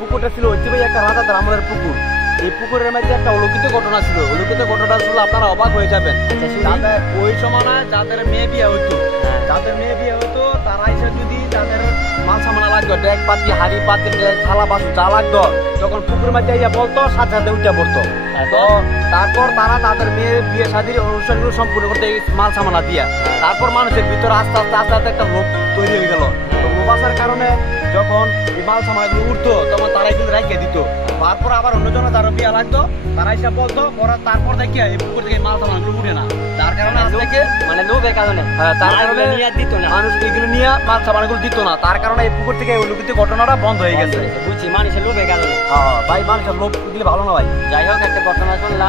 পুকুরটা ছিল ঐতিহ্যবাহী একটা রাজাদের আমলের পুকুর। এই পুকুরের মধ্যে একটা অলৌকিক ঘটনা ছিল। অলৌকিক ঘটনা ছিল আপনারা অবাক হয়ে যাবেন। ওই সময় যাদের মেয়ে বিয়ে হইতো, তারা এসে যদি তাদের মাল সামানা লাগতো, ডেক পাতি হাড়ি পাতি থালা বাসন যা লাগতো, তখন পুকুরের মধ্যে বলতো, সাথে সাথে উঠে পড়তো। তো তারপর তারা তাদের মেয়ের বিয়ে শাদীর অনুষ্ঠানগুলো সম্পূর্ণ করতে এই মাল সামানা দিয়া, তারপর মানুষের ভিতরে আস্তে আস্তে আস্তে আস্তে একটা লোভ তৈরি হয়ে গেল। তো লোভ আসার কারণে যখন এই মাল সামানাগুলো উঠতো, তখন তারাই কিন্তু রাখিয়ে দিত। তারপর আবার অন্যজনে যারা বিয়ে লাগতো, তারা এসে বলতো, তারপর দেখি এই পুকুর থেকে মাল সামানাগুলো উঠে না। তার কারণে মানে লোভের কারণে, তার কারণে দিত না, মানুষ এগুলো নিয়ে মাল সামানাগুলো দিত না। তার কারণে এই পুকুর থেকে অলৌকিক ঘটনাটা বন্ধ হয়ে গেছে। বুঝছি, মানুষের লোভের কারণে। ভাই, মানুষের লোভ দিলে ভালো না ভাই। যাই হোক, একটা ঘটনা শুনলাম।